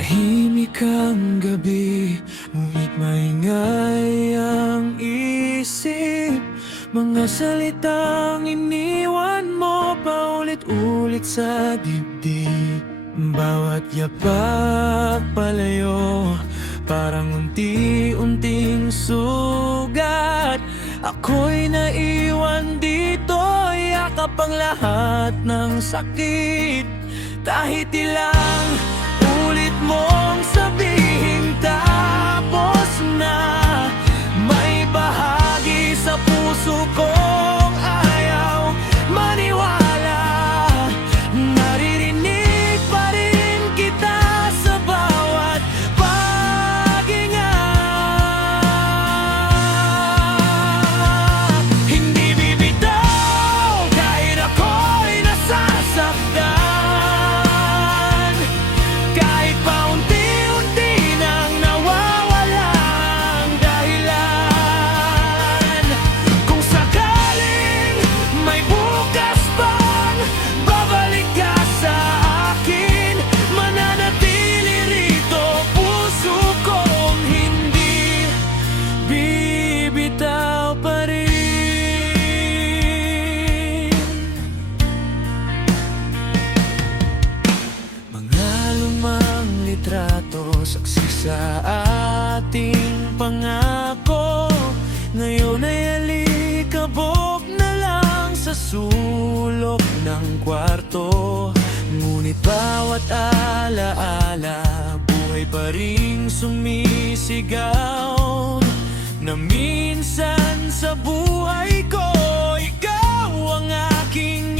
Tahimik ang gabi, ngunit maingay ang isip. Mga salitang iniwan mo paulit-ulit sa dibdib. Bawat yapak palayo, parang unti-unting sugat. Ako'y naiwan dito, yakap ang lahat ng sakit. Kahit ilang ulit mong sabihin tapos na, may bahagi sa puso kong ayaw maniwala. Naririnig pa rin kita sa bawat paghinga. Hindi bibitaw kahit ako'y nasasaktan. Kahit paunti-unti nang nawawala ang dahilan. Kung sakaling may bukas pang babalik ka sa akin, mananatili rito puso kong hindi bibitaw pa rin. Mga lumang litrato, saksi sa ating pangako. Ngayon ay alikabok na lang sa sulok ng kwarto. Ngunit bawat alaala, buhay pa ring sumisigaw. Na minsan sa buhay ko, ikaw ang aking